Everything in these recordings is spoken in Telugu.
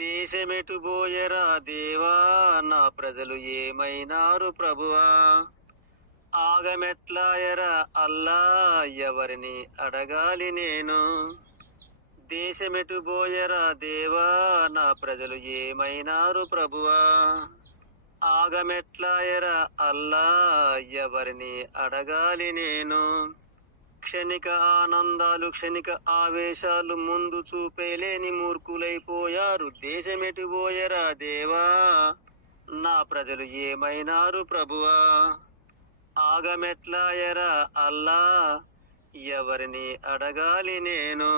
దేశమెటు బోయరా దేవా నా ప్రజలు ఏమైనారు ప్రభువా? ఆగమెట్లాయరా అల్లా ఎవరిని అడగాలి నేను? దేశమెటు బోయరా దేవా నా ప్రజలు ఏమైనారు ప్రభువా? ఆగమెట్లాయరా అల్లా ఎవరిని అడగాలి నేను? క్షణిక ఆనందాలు క్షణిక ఆవేశాలు ముందు చూపేలేని మూర్ఖులైపోయారు. దేశమెటిపోయరా దేవా? నా ప్రజలు ఏమైనారు ప్రభువా? ఆగమెట్లాయరా అల్లా? ఎవరిని అడగాలి నేను?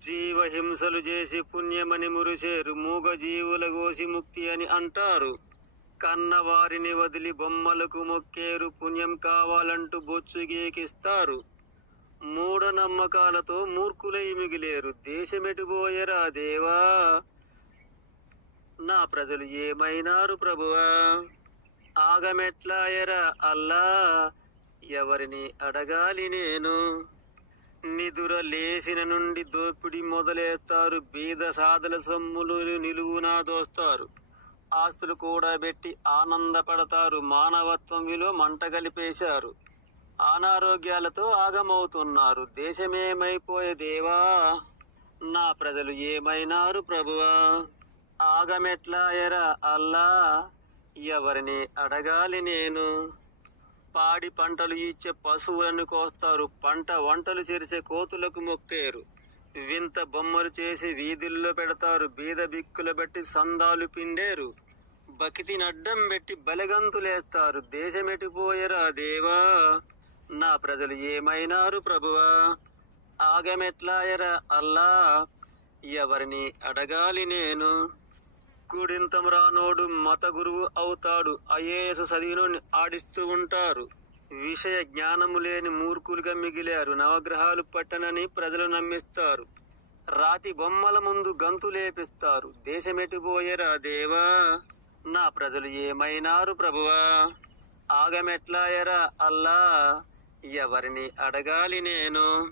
జీవహింసలు చేసి పుణ్యమని మురిచేరు మూగ జీవుల గోసి ముక్తి అని అంటారు. కన్న వారిని వదిలి బొమ్మలకు మొక్కేరు పుణ్యం కావాలంటూ బొచ్చుగేకిస్తారు. మూఢనమ్మకాలతో మూర్ఖులై మిగిలేరు. దేశమెటుబోయరా దేవా? నా ప్రజలు ఏమైనారు ప్రభువా? ఆగమెట్లాయరా అల్లా? ఎవరిని అడగాలి నేను? నిదుర లేసిన నుండి దోపిడి మొదలేస్తారు బీద సాధల సొమ్ములు నిలువునా దోస్తారు. ఆస్తులు కూడా పెట్టి ఆనందపడతారు. మానవత్వం విలువ మంట కలిపేశారు. అనారోగ్యాలతో ఆగమవుతున్నారు. దేశమేమైపోయే దేవా? నా ప్రజలు ఏమైనారు ప్రభువా? ఆగమెట్లాయరా అల్లా? ఎవరిని అడగాలి నేను? పాడి పంటలు ఇచ్చే పశువులను కోస్తారు. పంట వంటలు చేర్చే కోతులకు మొక్కేరు. వింత బొమ్మలు చేసి వీధుల్లో పెడతారు. బీద బిక్కులు బట్టి సందాలు పిండేరు. బకితిని అడ్డం పెట్టి బలగంతులేస్తారు. దేశమెటిపోయరా దేవా? నా ప్రజలు ఏమైనారు ప్రభువా? ఆగమెట్లాయరా అల్లా? ఎవరిని అడగాలి నేను? కూడింతం రానోడు మత గురువు అవుతాడు. ఐఏఎస్ చదివినోడిని ఆడిస్తూ ఉంటారు. విషయ జ్ఞానము లేని మూర్ఖులుగా మిగిలారు. నవగ్రహాలు పట్టనని ప్రజలు నమ్మిస్తారు. రాతి బొమ్మల ముందు గంతు లేపిస్తారు. దేశమెటుపోయరా దేవా? నా ప్రజలు ఏమైనారు ప్రభువా? ఆగమెట్లాయరా అల్లా? ఎవరిని అడగాలి నేను?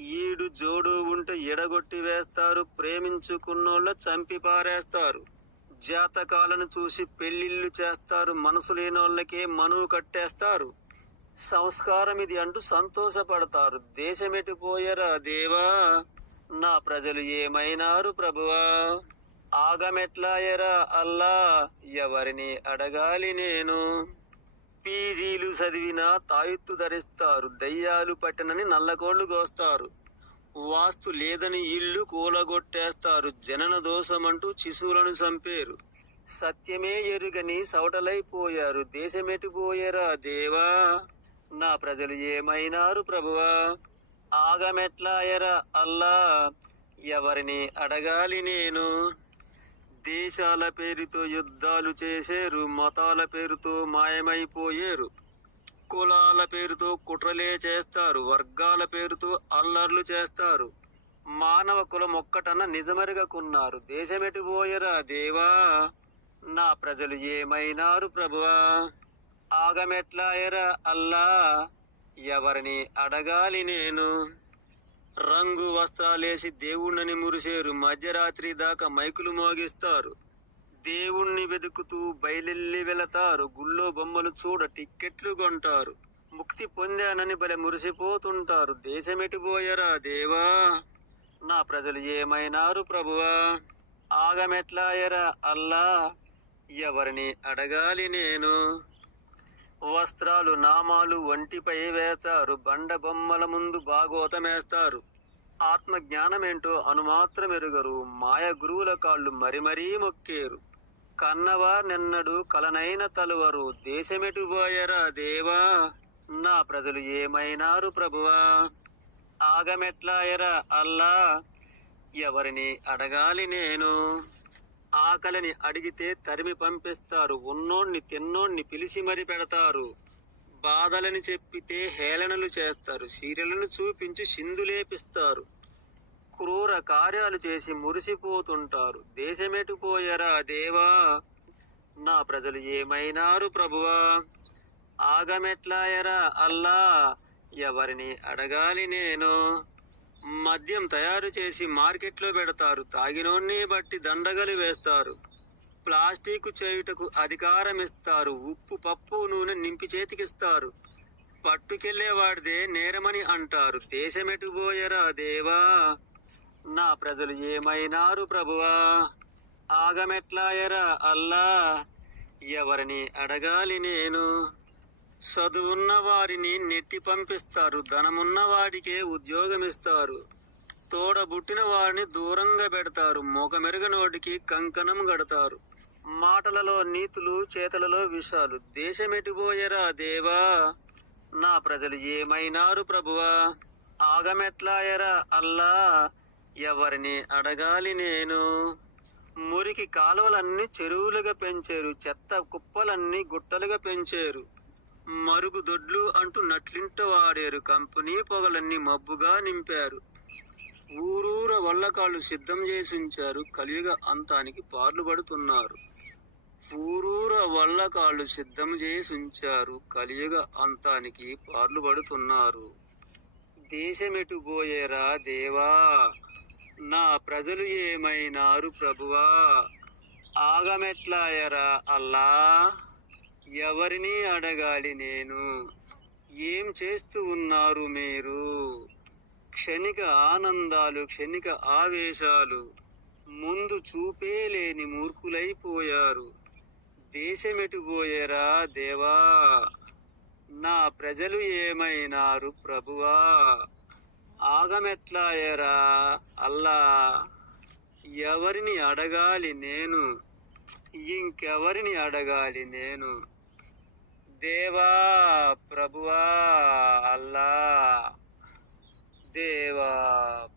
ఈడు జోడు ఉంటే ఎడగొట్టి వేస్తారు. ప్రేమించుకున్నోళ్ళ చంపి పారేస్తారు. జాతకాలను చూసి పెళ్ళిళ్ళు చేస్తారు. మనసు లేనోళ్ళకే మనువు కట్టేస్తారు. సంస్కారం ఇది అంటూ సంతోషపడతారు. దేశమెటిపోయరా దేవా? నా ప్రజలు ఏమైనారు ప్రభువా? ఆగమెట్లాయరా అల్లా? ఎవరిని అడగాలి నేను? పీజీలు చదివినా తాయుత్తు ధరిస్తారు. దయ్యాలు పట్టనని నల్లకోళ్ళు కోస్తారు. వాస్తు లేదని ఇల్లు కూలగొట్టేస్తారు. జనన దోషమంటూ శిశువులను చంపేరు. సత్యమే ఎరుగని సవటలైపోయారు దేశమెటిపోయారా దేవా? నా ప్రజలు ఏమైనారు ప్రభువా? ఆగమెట్లాయరా అల్లా? ఎవరిని అడగాలి నేను? దేశాల పేరుతో యుద్ధాలు చేసేరు మతాల పేరుతో మాయమైపోయేరు. కులాల పేరుతో కుట్రలే చేస్తారు వర్గాల పేరుతో అల్లర్లు చేస్తారు. మానవ కులం ఒక్కటన నిజమరగకున్నారు. దేశమెటిపోయరా దేవా? నా ప్రజలు ఏమైనారు ప్రభువా? ఆగమెట్లాయరా అల్లా ఎవరిని అడగాలి నేను? రంగు వస్త్రాలేసి దేవుణ్ణని మురిసేరు మధ్యరాత్రి దాకా మైకులు మోగిస్తారు. దేవుణ్ణి వెతుకుతూ బయలెల్లి వెళతారు గుళ్ళో బొమ్మలు చూడ టిక్కెట్లు కొంటారు. ముక్తి పొందానని బలె మురిసిపోతుంటారు దేశమెటిపోయరా దేవా? నా ప్రజలు ఏమైనారు ప్రభువా? ఆగమెట్లాయరా అల్లా ఎవరిని అడగాలి నేను? వస్త్రాలు నామాలు వంటిపై వేస్తారు. బండ బొమ్మల ముందు బాగోతమేస్తారు ఆత్మ జ్ఞానమేంటో అనుమాత్రమెరుగరు మాయ గురువుల కాళ్ళు మరీ మరీ మొక్కేరు. కన్నవారెన్నడు కలనైన తలువరు. దేశమెటు పోయరా దేవా? నా ప్రజలు ఏమైనారు ప్రభువా? ఆగమెట్లాయరా అల్లా? ఎవరిని అడగాలి నేను? ఆకలిని అడిగితే తరిమి పంపిస్తారు. ఉన్నోణ్ణి తిన్నోణ్ణి పిలిచి మరి పెడతారు. బాధలని చెప్పితే హేళనలు చేస్తారు. సీరియలను చూపించి సింధులేపిస్తారు క్రూర కార్యాలు చేసి మురిసిపోతుంటారు. దేశమెటుపోయారా దేవా? నా ప్రజలు ఏమైనారు ప్రభువా? ఆగమెట్లాయరా అల్లా? ఎవరిని అడగాలి నేను? మద్యం తయారు చేసి మార్కెట్లో పెడతారు. తాగినోన్ని బట్టి దండగలు వేస్తారు. ప్లాస్టిక్ చేయుటకు అధికారం ఇస్తారు ఉప్పు పప్పు నూనె నింపి చేతికిస్తారు. పట్టుకెళ్ళేవాడిదే నేరమని అంటారు. దేశమెటుపోయరా దేవా? నా ప్రజలు ఏమైనారు ప్రభువా? ఆగమెట్లాయరా అల్లా? ఎవరిని అడగాలి నేను? చదువున్న వారిని నెట్టి పంపిస్తారు ధనమున్న వాడికే ఉద్యోగమిస్తారు. తోడబుట్టిన వారిని దూరంగా పెడతారు మొగమెరుగనోడికి కంకణం గడతారు మాటలలో నీతులు చేతలలో విషాలు దేశమెటిపోయేరా దేవా? నా ప్రజలు ఏమైనారు ప్రభువా? ఆగమెట్లాయరా అల్లా? ఎవరిని అడగాలి నేను? మురికి కాలువలన్నీ చెరువులుగా పెంచారు చెత్త కుప్పలన్నీ గుట్టలుగా పెంచారు. మరుగుదొడ్లు అంటూ నట్లింట వాడారు. కంపెనీ పొగలన్నీ మబ్బుగా నింపారు. ఊరూర వల్లకాళ్ళు సిద్ధం చేసి ఉంచారు. కలియుగ అంతానికి పార్లు పడుతున్నారు. ఊరూర వల్లకాళ్ళు సిద్ధం చేసి ఉంచారు. కలియుగ అంతానికి పార్లు పడుతున్నారు. దేశమెటు పోయేరా దేవా? నా ప్రజలు ఏమైనారు ప్రభువా? ఆగమెట్లాయరా అల్లా? ఎవరిని అడగాలి నేను? ఏం చేస్తూ ఉన్నారు మీరు? క్షణిక ఆనందాలు క్షణిక ఆవేశాలు ముందు చూపే లేని మూర్ఖులైపోయారు. దేశమెటుపోయేరా దేవా? నా ప్రజలు ఏమైనారు ప్రభువా? ఆగమెట్లాయరా అల్లా? ఎవరిని అడగాలి నేను? ఇంకెవరిని అడగాలి నేను? ದೇವಾ ಪ್ರಭುವಾ ಅಲ್ಲ. ದೇವ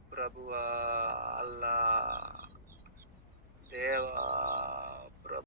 ಪ್ರಭುವ ಅಲ್ಲ. ದೇವಾ